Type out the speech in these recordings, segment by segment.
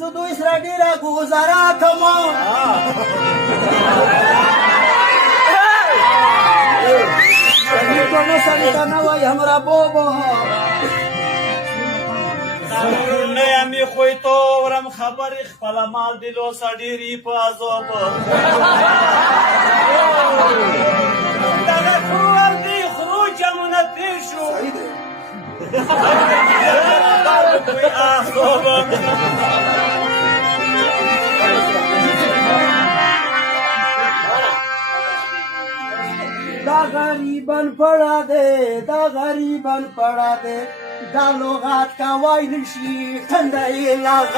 زه دوی سره ډېره ګوزاره کوم نیکونو سړي ته نه وایم ربوبو نه یمې خوی تورم خبرې خپله مال دې لوسه ډېرې په عذاب دغه خروال دې خرو جمونه تېر شو دا غریبان پڑا دے دا غریبان پڑا دے دا لغات کا وای نشي خندای لغات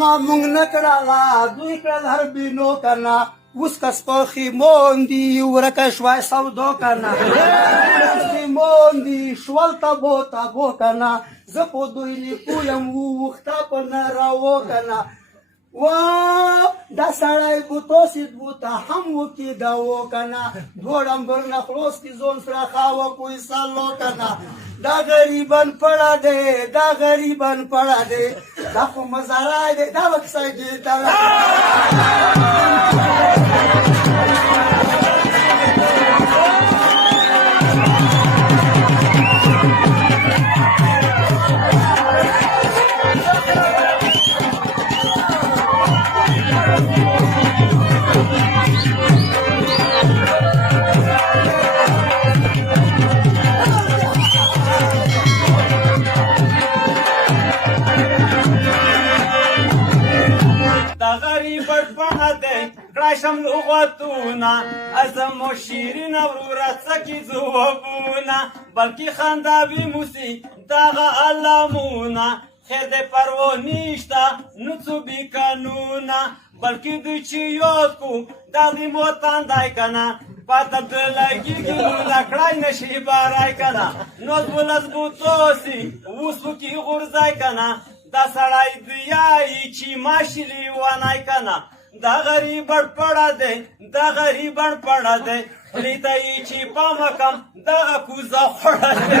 ما مونږ نه کړله دوی کړل هر بینو کنه اوس کس په خیمون دي ورکه شوی سودو کنه خیمون دي شول تبو کنه زه په دوی نیکو یم وخته په نه راو کنه وا دا سړی بوتو سید بوته هم وکي دا و کنه دوړم برنه خلاص کی زون سره خاوه کوی سالو کنه دا غریبان پڑا دے دا غریبان پڑا دے دا خو مزارای دے دا وکسای دے دا کړاشم لغتونه ازمو شیرین وروره څکي ځوابونه بلکې خنداوي موسي دغه علامونه خیر د پروا نشته نو څو بې قانونه بلکې دوی چې یاد کو دا دې مو تندی کنه پته د لګېږي نو لکړی نشي باری کنه نو بولس بوتوسي اوس وکي غورځی کنه دا سړی دیایي چې ماشي لیونی کنه دا غریبان پڑا دے دا غریبان پڑا دے خلیتا ای چی پامکم دا کوزا خوڑا دے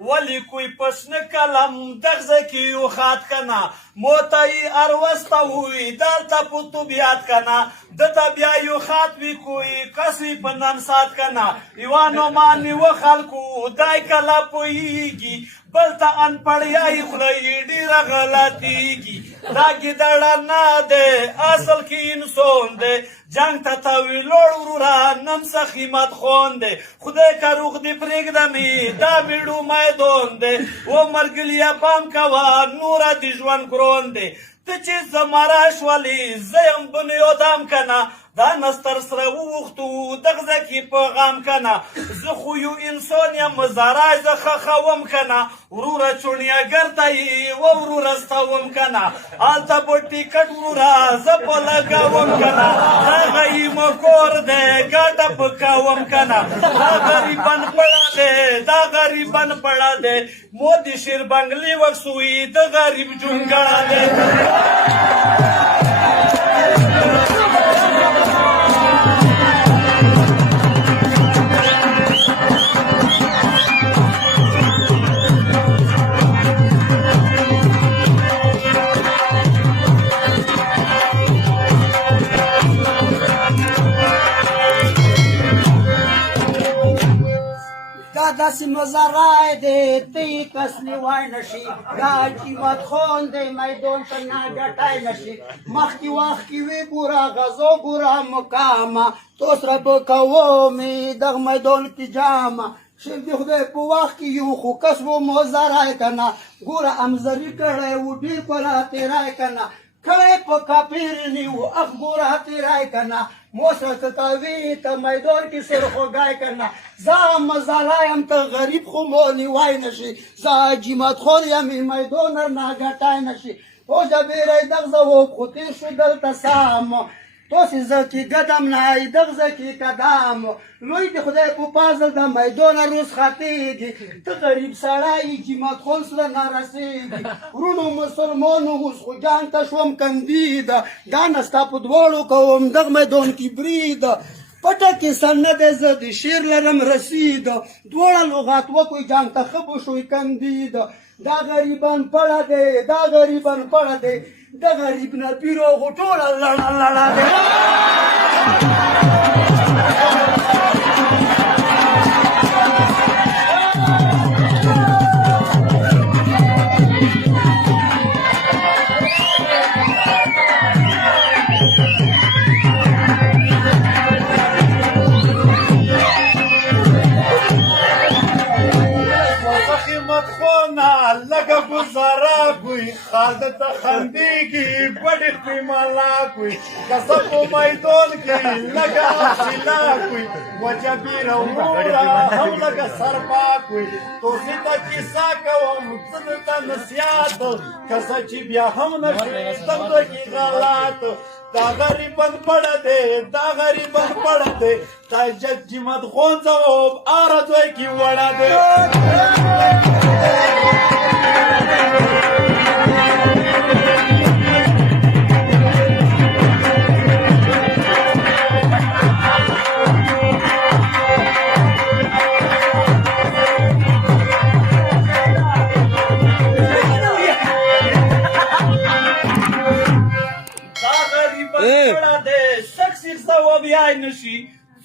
ولی کوئی پسن کلم دغزه کی یو خات کنا موتای اروستا ہوئی دالتا پتو بیات کنا دتا بیا یو خات وی کوئی کسی پنن سات کنا ایوانو مانی و خلکو دای کلا پویگی بلتا ان پڑیای خلی ډیر غلطیگی راگی دڑا نا دے اصل کی انسون دے جنگ تا تاوی لوڑ ورورا نم سخیمت خون دے خدای کا روخ دی پریگ دمی دا میڑو میدون دے و مرگلیا پام کوا نورا دی جوان کرون دے تچی زمارا شوالی زیم بنیو دام کنا دا نستر سره ووختو دغزه کی پیغام کنا زه خو یو انسان یم زارای زه خخوم کنا وروره چونیا ګرتای و وروره ستوم کنا آلته په ټیکټ وروره زه په لګوم کنا هغه یې مکور دی ګټه پکوم کنا دا غریبان پړه دی دا غریبان پړه دی مودي شیر بنگلي وکسوی د غریب جونګړه دی داسې مزرای دی تی کس نیوای نشي دا جیمت خون دی میدان ته ناګټای نشي مخکې وخت کې وی ګوره غزو ګوره مقامه تو سره به کومې دغه میدان کې جامه شیخ د خدای په وخت کې یو خو کس و مزرای کنه ګوره امزري کړی و ډېر کولا تیرای کنه کړی په کاپیر نیو اخ ګوره تیرای کنه موسر تتاوی تا میدان کی سر خوگای کرنا زا مزالایم تا غریب خو مونی وای نشی زا جیمت خوریم این میدان را ناگتای نشی تو جبیره دغزا و خوتی شو دلتا سام تو سی زکی قدم نای دغزا کی قدم لوی دی خدای پو پازل دا میدان روز خطیگی تا غریب سرائی جیمت خون سر نرسیگی رونو مسلمانو اوز خو جان تشوم کندیده دانستا پو دوارو کوم دغ میدان کی بریده پټه کې سند زه د شیر لرم رسید دواړه لغات وکوي جان ته ښه به شوی کندید دا غریبان پړه دی دا غریبان پړه دی د غریب نه پیرو خو ټوله لړه لړه دی لگا گزارا کوئی خالد خندیگی بڑی قیمالا کوئی کسب و میدون کی لگا افشلا کوئی وجبی رورا ہم لگا سرپا کوئی تو سیتا کسا کوم زدتا نسیات کسا چی بیا ہم نشی تب کی غالات دا غریبان پڑا دے دا غریبان پڑا دے دا جگ جیمت خون زوب آرزوی کی وڑا دے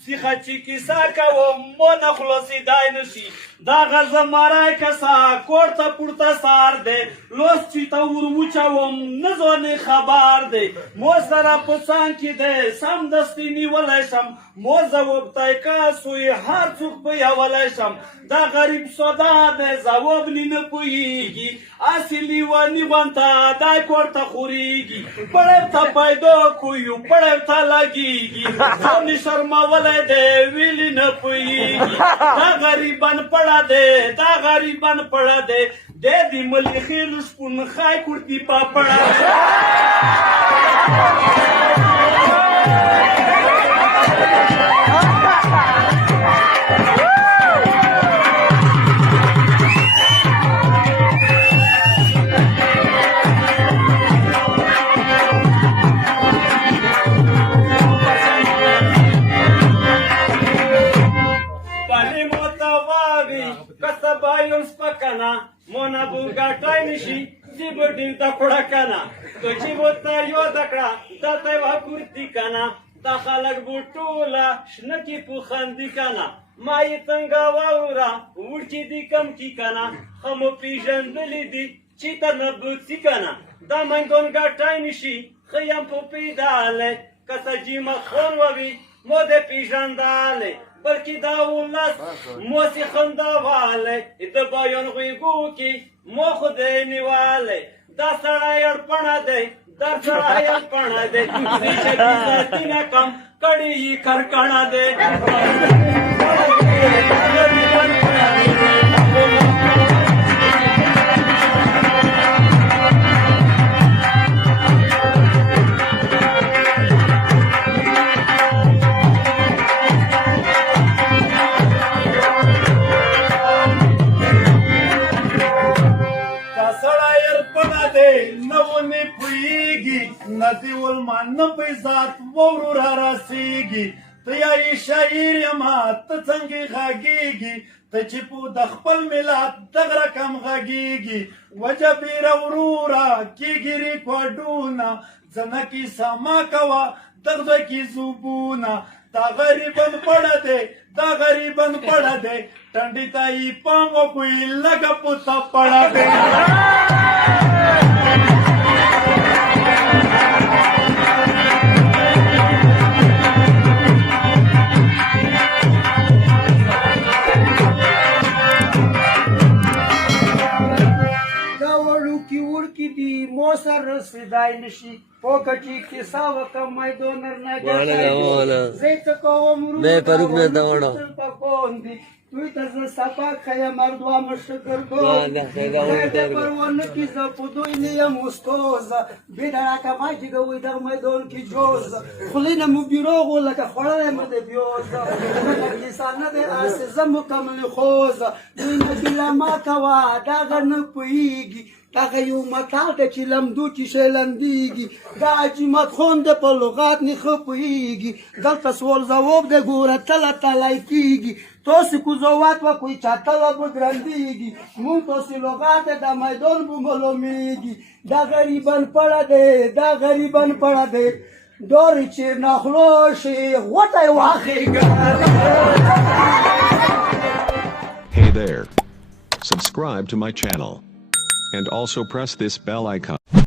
سیخه چې کیسه کوم مو نه خلاصېدای نشي دا غزه مارای کسا کورته پورته سار دی لوس چې ته ور وچوم نه ځوانې خبر دی مو سره په څنګ کې دی سمدستي نیولی شم مو ځواب تایکاس وي هر څوک پیولی شم دا غریب سودا دی ځواب نی نه پوهېږي هسې لیواني غونته دی کورته خورېږي پړی ته پیدا کویو پړی ته لګېږي ځان یې شرمولی دی ویلي نه پوهېږي دا غریبان پړه دے دا غریبان پڑا دے دے دی ملی خیل شپون خای کرتی پاپڑا مونا بوگاټای نشي زیبټین تا پړه کنا تو چې وتا یو دکړه دا ته وا کوردی کنا دا خلک بوټولا شنکی په خندي کنا ما یې څنګه واورا ورچې دی کم کی کنا هم پیژندلې دي چې ته نه بوڅی کنا دا منګون ګاټای نشي خیم په پیداله کته جیمه خون ووي مو دې پیژنداله بلکې دا ولس مو سي خندواله د بیان غوږو کې مو خدای نیواله دا سړی اړپڼه دی دا سړی اړپڼه دی چې دې نه کم کړي کرکڼه دی ندی ولمان نه په ذات ورور راسیږي ته یې شاعر یما ته څنګه غږیږي ته چې په د خپل ملت دغه رقم غږیږي وجبیر ورورا کیږي کوډونا ځنه کی سما کوا دغه کی زوبونا دا غریبن پړه دی دا غریبن پړه دی ټنډي ته یې پام وکړئ لکه پوته پړه دی مو سر رسیدای نشي پوکټي کې ساو کمای دونر نه ګټای زه ته کوم رو نه پرګ نه داوړو پکوندي توی ته ز صفا خیا مردوا مشکر کو زه پرونه کې ز پدوی نه مستوز بيدرا کا ما چې ګوي د میدان کې جوز خلینه مو بیروغ لکه خړل مې د بیوز انسان نه د اس زم کمل خوز دینه بلا ما کوا دا غن پویږي دغه یو متال ته چې لمدو چې شلندېږي دا عجیمت خون د په لغات نه ښه پوهېږي دلته سوال ځواب د ګوره تله تلی کېږي تاسې کوزوات وکړئ چا تله به درندېږي مونږ تاسې لغات د میدان به معلومېږي دا غریبان پړه دی دا غریبان پړه دی دورې چې نخلو شي غوټه یې واخېږه Hey there. Subscribe to my channel. And also press this bell icon.